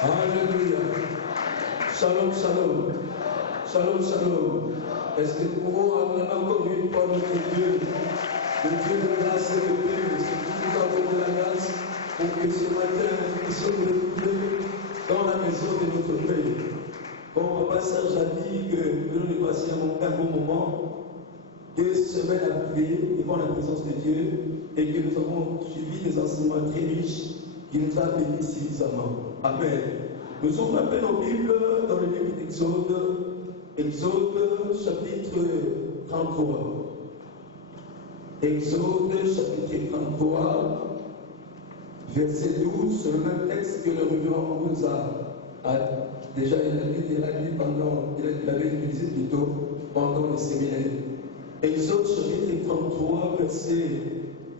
Alléluia. Shalom, shalom. Shalom, shalom. Est-ce que nous pouvons acclamer encore une fois notre Dieu, le Dieu de grâce et de paix, c'est qui nous a donné la grâce pour que ce matin nous puissions nous retrouver dans la maison de notre Père. Comme Papa Serge a dit que nous nous passions un bon moment, 2 semaines à prier devant la présence de Dieu et que nous avons suivi des enseignements très riches qui nous a bénis suffisamment. Amen. Nous ouvrons un peu nos Bibles dans le livre d'Exode, Exode chapitre 33. Exode chapitre 33, verset 12, c'est le même texte que le révérend Moussa a déjà lu pendant, il avait utilisé plutôt pendant le séminaire. Exode chapitre 33, verset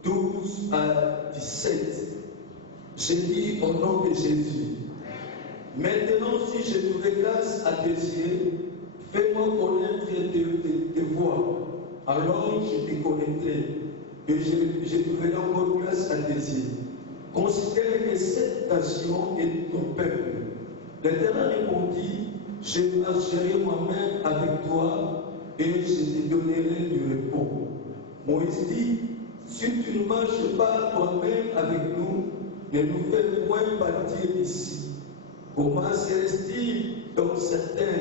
12 à 17. J'ai dit au nom de Jésus, maintenant si je trouve grâce à tes yeux, fais-moi connaître tes voies, alors je te connaîtrai, et je trouverai encore grâce à tes yeux. Considère que cette nation est ton peuple. L'Éternel répondit, je marcherai moi-même avec toi, et je te donnerai du repos. Moïse dit, si tu ne marches pas toi-même avec nous, ne nous fais point partir d'ici. Comment serait-il donc certain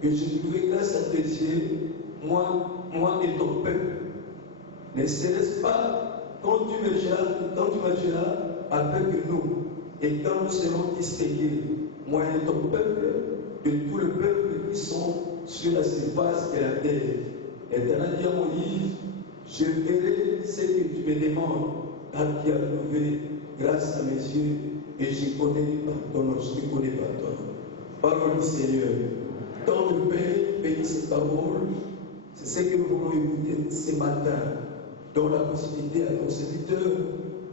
que je trouverai grâce à tes yeux, moi et ton peuple? Ne serait-ce pas quand tu marcheras avec nous, et quand nous serons distingués, moi et ton peuple, de tout le peuple qui sont sur la surface de la terre? L'Éternel dit à Moïse, je verrai ce que tu me demandes, car tu as trouvé grâce à mes yeux, et je connais par ton nom, je te connais par ton nom. Parole du Seigneur. Tant de Père, bénis cette parole, c'est ce que nous voulons écouter ce matin, dans la possibilité à ton serviteur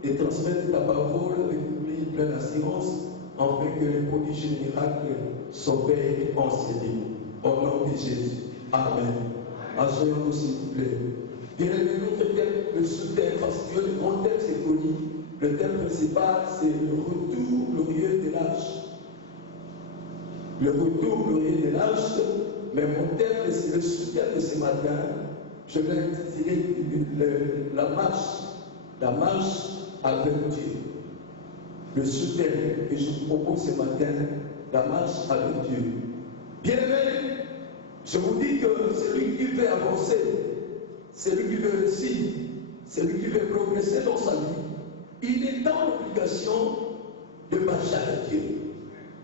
de transmettre ta parole avec une pleine assurance, afin que les prodiges et les miracles s'opèrent en ce lieu. Au nom de Jésus. Amen. Asseyons-nous s'il vous plaît. Bien-aimé, notre thème, le sous-thème, parce que le grand thème c'est connu. Le thème principal, c'est le retour glorieux de l'arche. Le retour glorieux de l'arche, mais mon thème, c'est le sous-thème de ce matin. Je vais intituler la marche avec Dieu. Le sous-thème que je vous propose ce matin, la marche avec Dieu. Bien-aimé, je vous dis que celui qui veut avancer, celui qui veut réussir, celui qui veut progresser dans sa vie, il est dans l'obligation de marcher avec Dieu.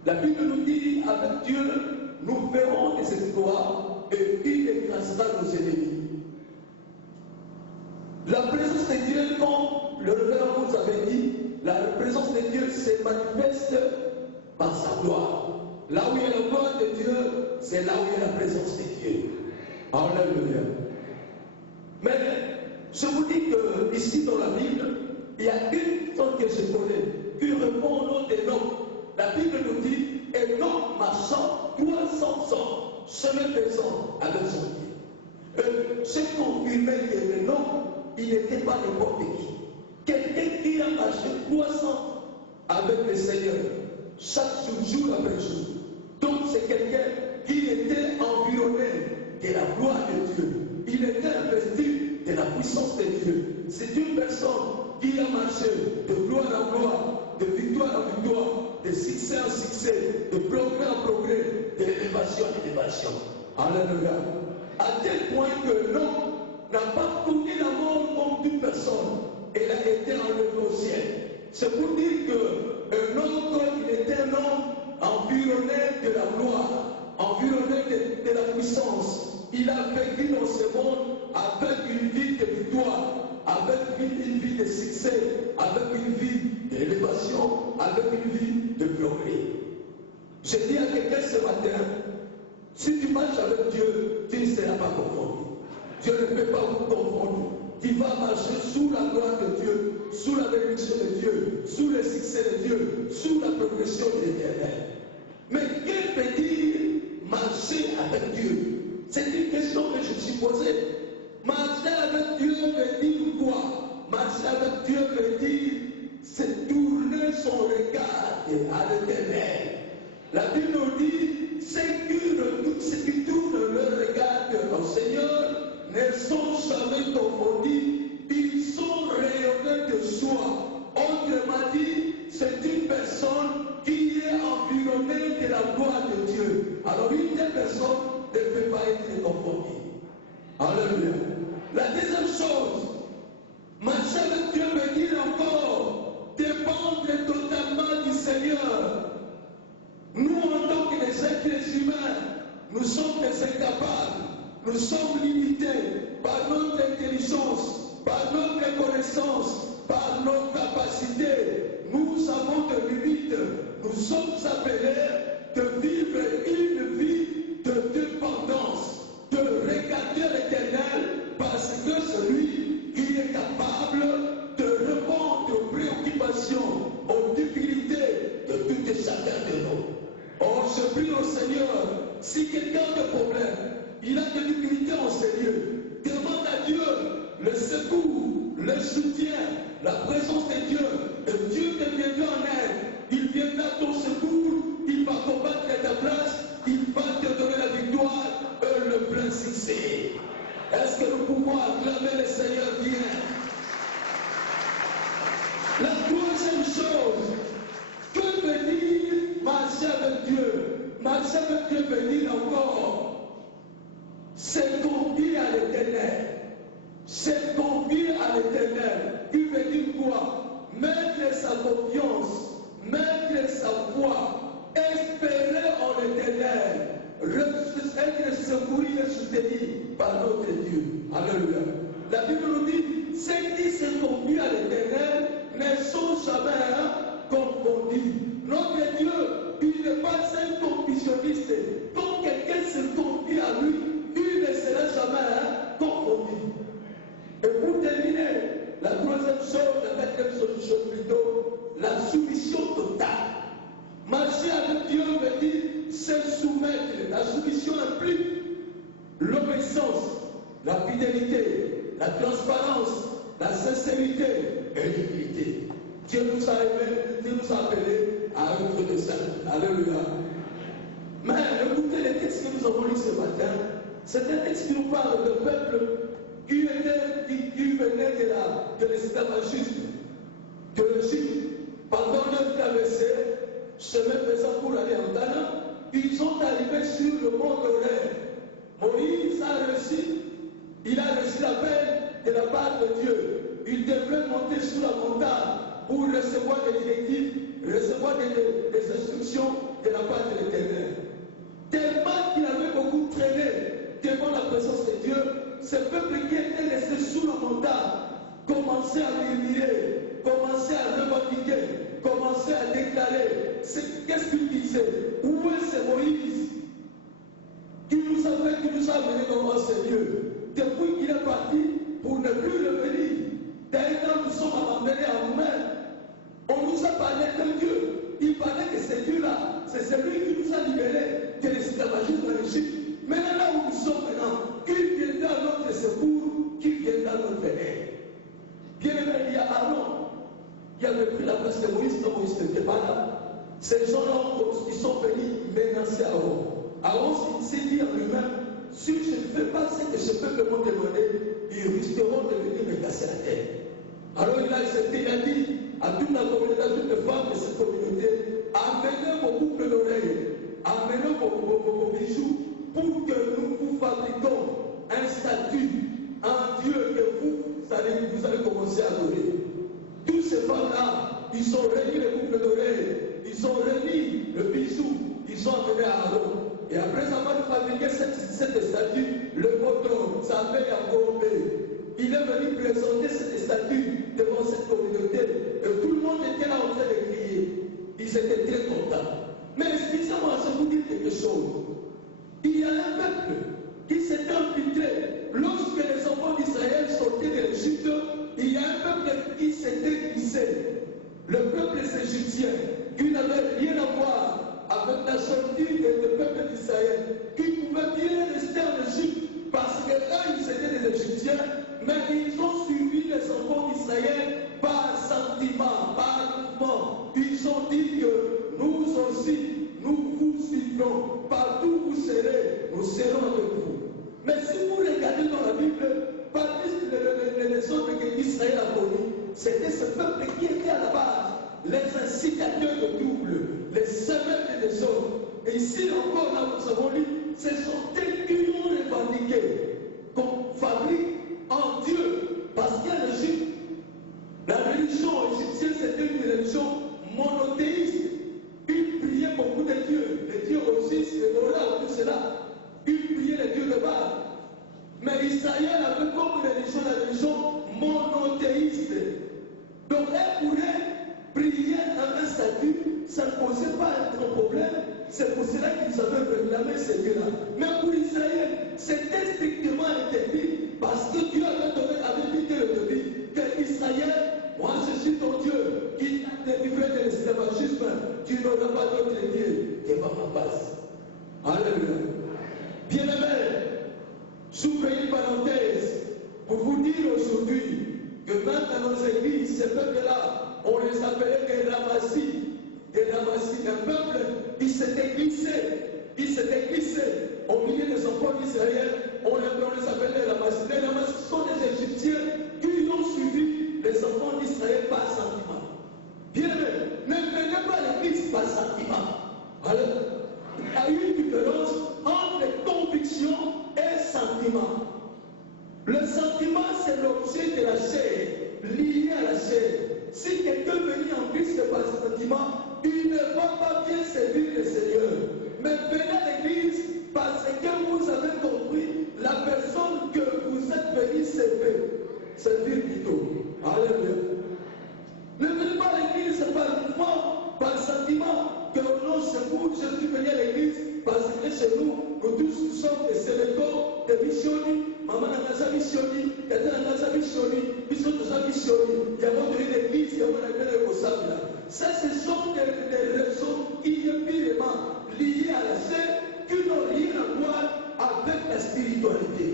La Bible nous dit, avec Dieu, nous ferons des exploits et il écrasera nos ennemis. La présence de Dieu, comme le révérend vous avait dit, la présence de Dieu se manifeste par sa gloire. Là où il y a la gloire de Dieu, c'est là où il y a la présence de Dieu. Alléluia. Mais je vous dis que ici dans la Bible, il y a une personne que je connais qui répond au nom d'Enoch. La Bible nous dit, Enoch marchant 300 ans, chemin faisant avec son pied. J'ai confirmé que Enoch, il n'était pas n'importe qui. Quelqu'un qui a marché 300 ans avec le Seigneur, chaque jour après jour. Donc c'est quelqu'un qui était environné de la gloire de Dieu. Il était investi de la puissance de Dieu. C'est une personne qui a marché de gloire en gloire, de victoire en victoire, de succès en succès, de progrès en progrès, d'élévation en élévation. Alléluia. À tel point que l'homme n'a pas connu la mort comme toute personne. Elle a été enlevée au ciel. C'est pour dire qu'un homme, il était un homme environné de la gloire, environné de la puissance. Il a vécu dans ce monde avec une vie de victoire, avec une vie de succès, avec une vie d'élévation, avec une vie de progrès. Je dis à quelqu'un ce matin, si tu marches avec Dieu, tu ne seras pas confondu. Dieu ne peut pas vous confondre. Tu vas marcher sous la gloire de Dieu, sous la bénédiction de Dieu, sous le succès de Dieu, sous la progression de l'Éternel. Mais que veut dire marcher avec Dieu? C'est une question que je me suis posée. Marcher avec Dieu veut dire quoi? Marcher avec Dieu veut dire c'est tourner son regard à l'Éternel. La Bible nous dit, ceux qui tournent leur regard au Seigneur ne sont jamais confondus, ils sont rayonnés de joie. Autrement dit, c'est une personne qui est environnée de la gloire de Dieu. Alors une telle personne ne peut pas être confondue. Alléluia. La deuxième chose, marcher avec Dieu veut dire encore dépendre totalement du Seigneur. Nous, en tant que des êtres humains, nous sommes des incapables, nous sommes limités par notre intelligence, par notre connaissance, par nos capacités. Nous avons des limites. Nous sommes appelés de vivre une vie de dépendance, de regarder l'Éternel, parce que celui qui est capable de répondre aux préoccupations, aux difficultés de tout et chacun de nous. Oh, je prie au Seigneur, si quelqu'un a des problèmes, il a des difficultés en sérieux, demande à Dieu le secours, le soutien, la présence de Dieu, et Dieu te viendra en aide, il viendra à ton secours, il va combattre à ta place, il va te donner la victoire et le plein succès. Est-ce que nous pouvons acclamer le Seigneur bien? La troisième chose, que veut dire marcher avec Dieu? Marcher avec Dieu veut dire encore se confier à l'Éternel. Se confier à l'Éternel. Il veut dire quoi? Mettre sa confiance, mettre sa foi, espérer en l'Éternel, être secouru et soutenu par notre Dieu. Alléluia. La Bible nous dit, ceux qui se confient à l'Éternel ne sont jamais confondus. Notre Dieu, il n'est pas un confessionniste. Quand quelqu'un se confie à lui, il ne sera jamais confondu. Et pour terminer, la troisième chose, la quatrième solution plutôt, la soumission totale. Marcher avec Dieu veut dire se soumettre. La soumission implique l'obéissance, la fidélité, la transparence, la sincérité et l'humilité. Dieu nous a aimés, Dieu nous a appelés à être des saints. Alléluia. Mais écoutez les textes que nous avons lus ce matin. C'est un texte qui nous parle d'un peuple qui venait de l'esclavagisme, de l'Égypte. Pendant leur traversée, chemin faisant pour aller en Canaan, ils sont arrivés sur le mont Horeb. Moïse a reçu, il a reçu l'appel de la part de Dieu. Il devrait monter sur la montagne pour recevoir des directives, recevoir des instructions de la part de l'Éternel. Tellement qu'il avait beaucoup traîné devant la présence de Dieu, ce peuple qui était resté sous la montagne commençait à murmurer, commençait à revendiquer, commençait à déclarer. Qu'est-ce qu'il disait? Où est ce Moïse qui nous a amené devant ce Dieu? Depuis qu'il est parti pour ne plus revenir, d'ailleurs nous sommes abandonnés à nous-mêmes. On nous a parlé d'un Dieu. Il parlait que ce Dieu-là, c'est celui qui nous a libérés de l'esclavagisme en Égypte. Maintenant, là où nous sommes maintenant, qu'il viendra à notre secours, qu'il viendra à notre aide. Bien aimé, il y a Aaron qui avait pris la place de Moïse, quand Moïse n'était pas là. Ces gens-là, ils sont venus menacer Aaron. Aaron s'est dit en lui-même, si je ne fais pas ce que ce peuple m'a demandé, ils risqueront de venir me casser la tête. Alors il a dit à toute la communauté, à toutes les femmes de cette communauté, amenez vos boucles d'oreilles, amenez vos bijoux, pour que nous vous fabriquons un statut, un Dieu que vous allez commencer à adorer. Tous ces femmes-là, ils ont réuni les boucles d'oreilles, ils ont réuni le bijou, ils ont amené à Aaron. Et après avoir fabriqué cette statue, le poteau s'appelle Yacob. Il est venu présenter cette statue devant cette communauté. Et tout le monde était là en train de crier. Ils étaient très contents. Mais excusez-moi, je vous dis quelque chose. Il y a un peuple qui s'est infiltré. Lorsque les enfants d'Israël sortaient de l'Égypte, il y a un peuple qui s'était glissé. Le peuple égyptien, qui n'avait rien à voir avec la sortie du peuple d'Israël, qui pouvait bien rester en Égypte, parce que là, ils étaient des Égyptiens, mais ils ont suivi les enfants d'Israël par sentiment, par mouvement. Ils ont dit que nous aussi, nous c'était ce peuple qui était à la base les incitateurs de troubles, les semeurs de désordre. Et ici encore, là, nous avons lu, ce sont eux qui ont revendiqué qu'on fabrique en Dieu. Parce qu'en Égypte, la religion égyptienne, c'était une religion monothéiste. Ils priaient beaucoup de dieux, les dieux Osiris, les Dora, tout cela. Ils priaient les dieux de Baal. Mais Israël avait comme religion la religion monothéiste. Donc, elle pourrait prier dans un statut, ça ne posait pas un problème. C'est pour cela qu'ils avaient réclamé ces dieux-là. Mais pour Israël, c'était strictement interdit parce que Dieu avait dit dès le début que Israël, moi je suis ton Dieu qui t'a délivré de l'esclavagisme, tu n'auras pas d'autre Dieu devant ma face. Alléluia. Bien-aimés, j'ouvre une parenthèse pour vous dire aujourd'hui que même dans nos églises, ces peuples-là, on les appelait des ramassis. Des ramassis, un peuple, il s'était glissé au milieu des enfants d'Israël, on les appelait les ramassis. Les ramassis sont des Égyptiens qui ont suivi les enfants d'Israël par sentiment. Bien, ne venez pas à l'église par sentiment. Alors, il y a une différence entre conviction et sentiment. Le sentiment, c'est l'objet de la chair, lié à la chair. Si quelqu'un venait en Christ par sentiment, il ne va pas bien servir le Seigneur. Mais venez à l'église parce que vous avez compris la personne que vous êtes venu servir plutôt. Alléluia. Ne venez pas à l'église par sentiment que non, c'est vous, je suis venu à l'église parce que chez nous, nous tous sommes des sélecteurs, des missionnaires. Maman n'a pas missionnaire, Tata n'a pas missionnaire, ils sont tous missionnaires. Il y a votre église, il y a votre église. Ça, ce sont des raisons irrémédiablement liées à la chair qui n'ont rien à voir avec la spiritualité.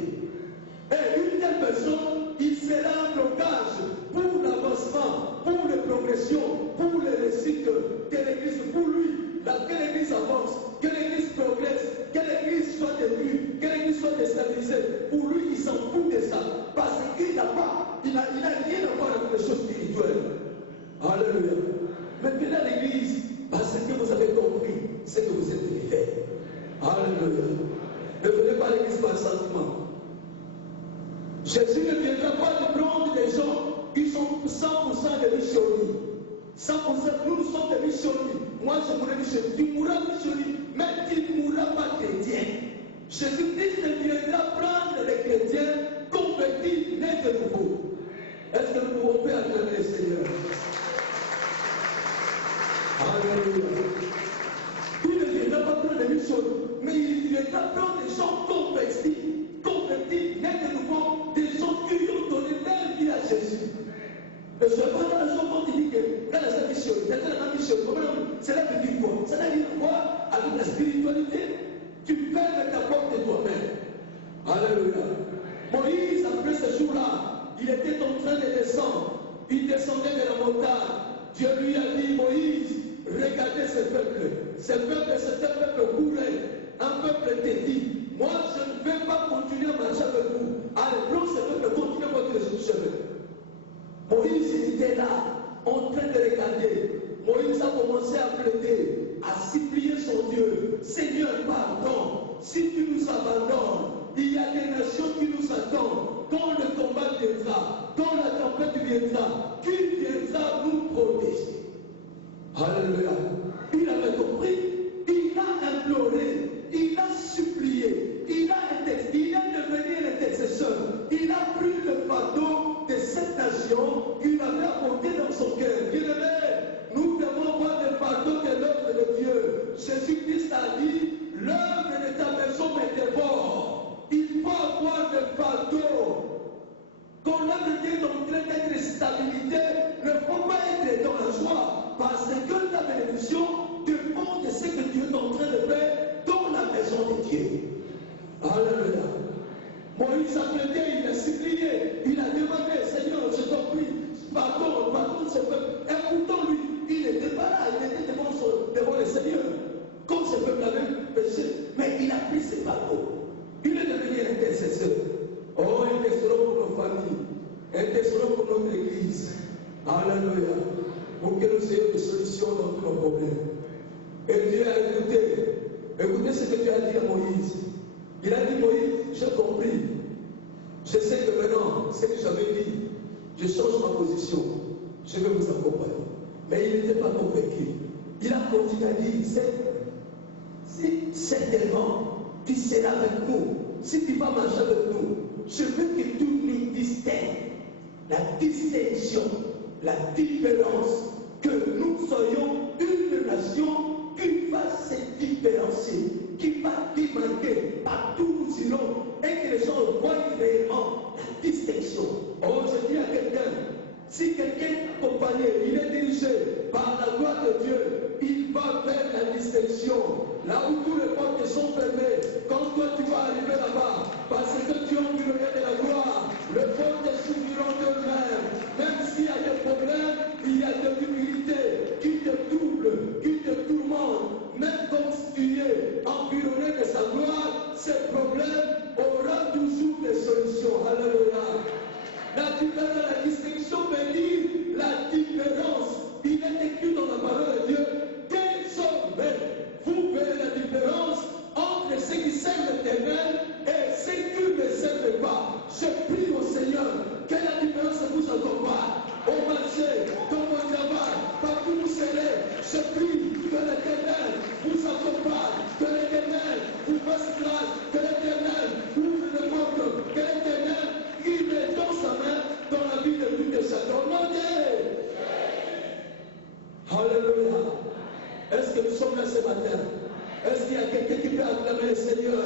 Et une telle personne, il sera un blocage pour l'avancement, pour la progression, pour les réussites de l'église, pour lui. Que l'église avance, que l'église progresse, que l'église soit détruite, que l'église soit déstabilisée. Pour lui, il s'en fout de ça. Parce qu'il n'a rien à voir avec les choses spirituelles. Alléluia. Mais venez à l'église parce que vous avez compris ce que vous êtes venu faire. Alléluia. Ne venez pas à l'église par sentiment. Jésus ne viendra pas de prendre des gens qui sont 100% des missionnaires. 100%, nous sommes des missionnaires. Moi, je mourrai missionnaire. Tu mourras missionnaire, mais tu ne mourras pas chrétien. Jésus-Christ viendra prendre les chrétiens convertis, nés de nouveau. Est-ce que nous pouvons faire acclamer le Seigneur? Alléluia. Il ne viendra pas prendre des missionnaires, mais il viendra prendre des gens convertis, nés de nouveau, des gens qui ont donné leur vie à Jésus. Et ce n'est pas dans la raison quand il dit que dans la mission, cela veut dire quoi? Cela veut dire quoi avec la spiritualité? Tu perds ta porte de toi-même. Alléluia. Moïse, après ce jour-là, il était en train de descendre. Il descendait de la montagne. Dieu lui a dit, Moïse, regardez ce peuple. C'est un peuple bourré, un peuple dédié. Moi, je ne vais pas continuer à marcher avec vous. Allez, prends ce peuple, continuez votre chemin. Moïse était là, en train de regarder. Moïse a commencé à plaider, à supplier son Dieu. Seigneur, pardon, si tu nous abandonnes, il y a des nations qui nous attendent. Quand le combat viendra, quand la tempête viendra, qui viendra nous protéger? Alléluia. Il avait compris, il a imploré, il a supplié, il est devenu l'intercesseur. Il a pris le fardeau de cette nation qu'il avait apporté dans son cœur. Bien-aimé, nous devons voir le fardeau de l'œuvre de Dieu. Jésus-Christ a dit, l'œuvre de ta maison me dévore. Il faut avoir le fardeau. Quand l'œuvre de Dieu est en train d'être stabilité, ne faut pas être dans la joie, parce que ta bénédiction dépend de ce que Dieu est en train de faire dans la maison de Dieu. Alléluia. Moïse a plaidé, il a supplié, il a demandé, Seigneur, je t'en prie, pardonne ce peuple. Et pourtant, lui, il n'était pas là, il était devant le Seigneur. Comme ce peuple avait péché, mais il a pris ses pardons. Il est devenu un intercesseur. Oh, intercesseur pour nos familles, intercesseur pour notre église. Alléluia. Pour que nous ayons des solutions dans tous nos problèmes. Et Dieu a écouté. Écoutez ce que Dieu a dit à Moïse. Il a dit, Moïse, j'ai compris. Je sais que maintenant, ce que j'avais dit, je change ma position. Je vais vous accompagner. Mais il n'était pas convaincu. Il a continué à dire, si certainement tu seras avec nous, si tu vas marcher avec nous, je veux que tu nous distingues la distinction, la différence, que nous soyons une nation qui va se différencier, qui va démarquer partout où nous irons, et que les gens voient réellement la distinction. Oh, je dis à quelqu'un, si quelqu'un est accompagné, il est dirigé par la gloire de Dieu, il va faire la distinction. Là où tous les portes sont fermées, quand toi tu vas arriver là-bas, parce que tu es environné de la gloire, les portes s'ouvriront d'eux-mêmes. Même s'il y a des problèmes, il y a de l'humilité qui te double, qui te tourmente. Même comme si tu es environné de sa gloire, ces problèmes auront toujours des solutions. Alléluia. La différence, la distinction veut dire la différence. Il est écrit dans la parole de Dieu, désormais, vous verrez la différence entre ceux qui servent l'Éternel et ceux qui ne servent pas. Je prie au Seigneur que la différence vous accompagne. Au marché, dans votre travail, partout où vous serez, je prie que l'Éternel vous accompagne, que l'Éternel vous fasse grâce, que l'Éternel ouvre le monde, que l'Éternel guide dans sa main dans la vie de tout et chacun. Au nom de Alléluia. Est-ce que nous sommes là ce matin? Est-ce qu'il y a quelqu'un qui peut acclamer le Seigneur?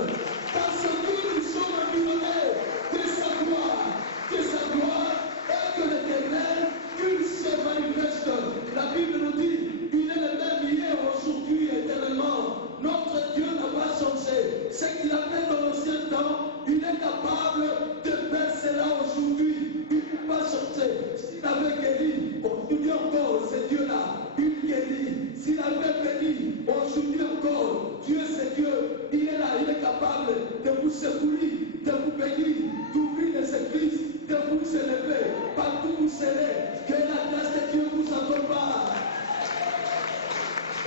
Parce que nous sommes environnés de sa gloire, et que l'Éternel, qu'il se manifeste. La Bible nous dit, il est le même hier, aujourd'hui, éternellement. Notre Dieu n'a pas changé. Ce qu'il a fait dans l'ancien temps, il est capable de faire cela aujourd'hui. Il ne peut pas changer. S'il avait guéri, aujourd'hui encore, c'est Dieu-là. Il guérit. S'il avait béni, aujourd'hui encore, Dieu c'est Dieu. Il est là, il est capable de vous secourir, de vous bénir, d'ouvrir les églises, de vous élever. Partout où vous serez, que la grâce de Dieu vous accompagne.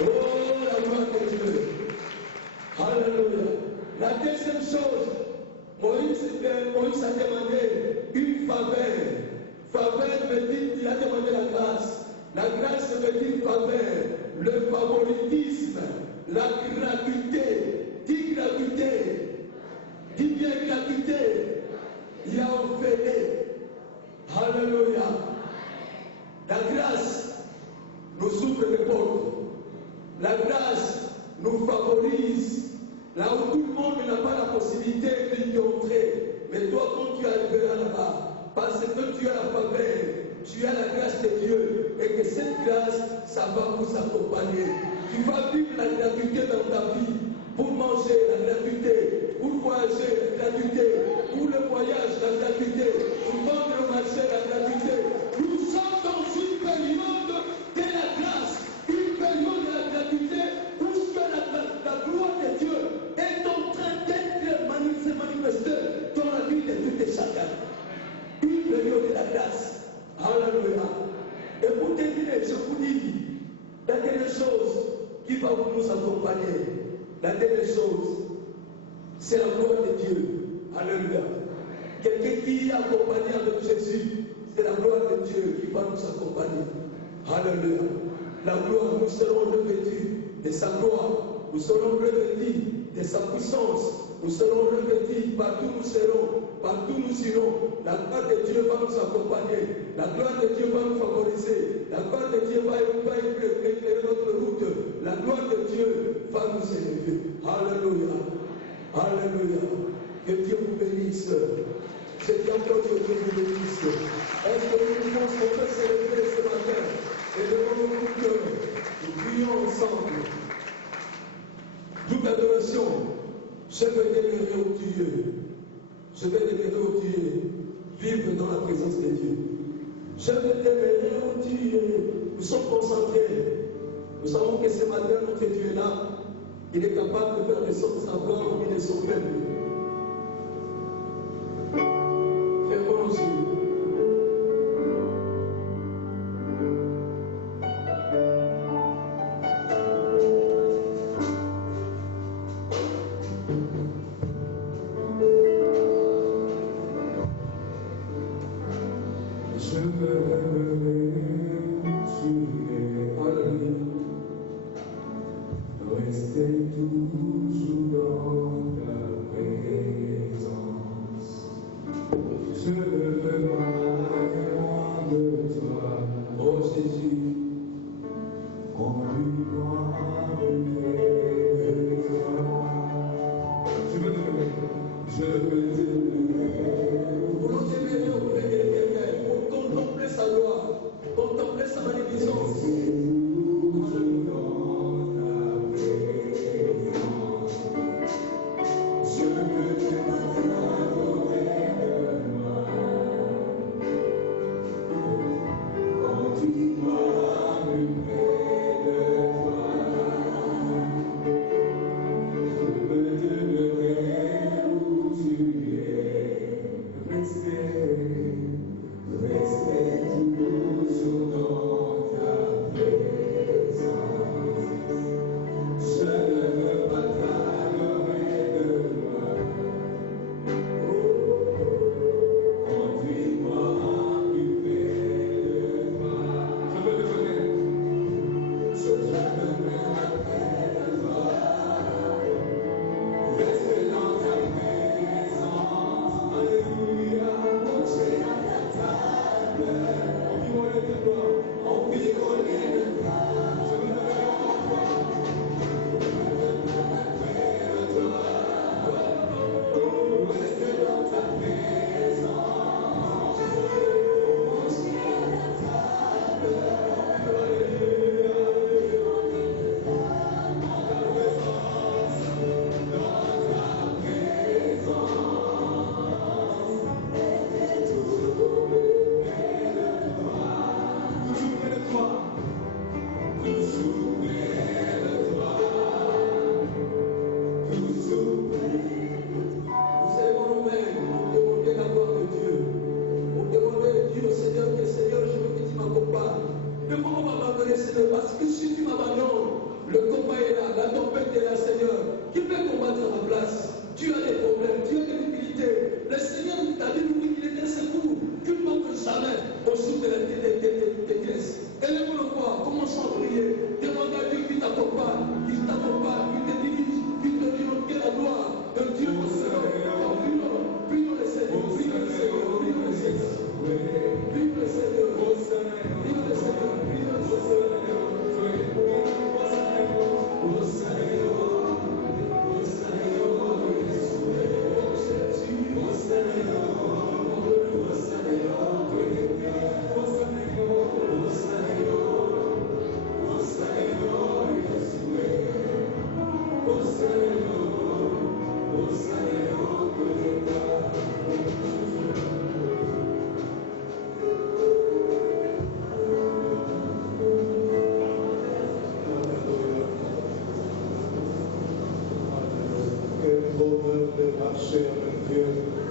Oh, la gloire de Dieu. Alléluia. La deuxième chose, Moïse a demandé une faveur. Faveur veut dire qu'il a demandé la grâce. La grâce veut dire faveur, le favoritisme, la gratuité. Dis gratuité. Dis bien gratuité. Il a offert. Alléluia. La grâce nous ouvre les portes. La grâce nous favorise. Là où tout le monde n'a pas la possibilité d'y entrer. Mais toi, quand tu arriveras là-bas, parce que tu as la faveur, tu as la grâce de Dieu, et que cette grâce, ça va vous accompagner. Tu vas vivre la gratuité dans ta vie. Pour manger, la gratuité. Pour voyager, la gratuité. Pour le voyage, la gratuité. Pour vendre au marché, la gratuité. Nous sommes dans une période de la grâce. Une période de la gratuité où la gloire de Dieu est en train d'être manifestée dans la vie de tout et chacun. Une période de la grâce. Alléluia. Et pour terminer, je vous dis, la dernière chose qui va nous accompagner, la dernière chose, c'est la gloire de Dieu. Alléluia. Quelqu'un qui est accompagné avec Jésus, c'est la gloire de Dieu qui va nous accompagner. Alléluia. La gloire, nous serons revêtus de sa gloire. Nous serons revêtus de sa puissance. Nous serons revêtus partout où nous serons, partout où nous irons. La gloire de Dieu va nous accompagner. La gloire de Dieu va nous favoriser. La gloire de Dieu va éclairer notre route. La gloire de Dieu va nous élever. Alléluia. Alléluia. Que Dieu vous bénisse. Je dis encore que Dieu vous bénisse. Est-ce que nous pensons qu'on peut célébrer ce matin et devant nos cœurs, nous prions ensemble. Toute adoration. Je vais demeurer où tu es. Je vais demeurer où tu es. Vivre dans la présence de Dieu. Je vais demeurer où tu es. Nous sommes concentrés. Nous savons que ce matin, notre Dieu est là. Il est capable de faire des choses savoir comme il est son peuple. Fermons nos yeux. voulons t'aimer pour l'éternel, pour contempler sa gloire, contempler sa magnificence. Parce que si tu m'abandonnes, le combat est là, la tempête est là, Seigneur. Qui peut combattre à ma place? Tu as des problèmes, tu as des difficultés. Le Seigneur t'a dit qu'il était secours. Tu ne manques jamais au souffle de tes caisses. Élève le voix, commençons à prier. Demande à Dieu qu'il t'accompagne, qu'il te dirige, qu'il te donne la gloire de Dieu au Seigneur. Prions le Seigneur, prions le Seigneur, prions le Seigneur. Prions le Seigneur, prions le Seigneur, prions le Seigneur. Quel bonheur de marcher avec Dieu.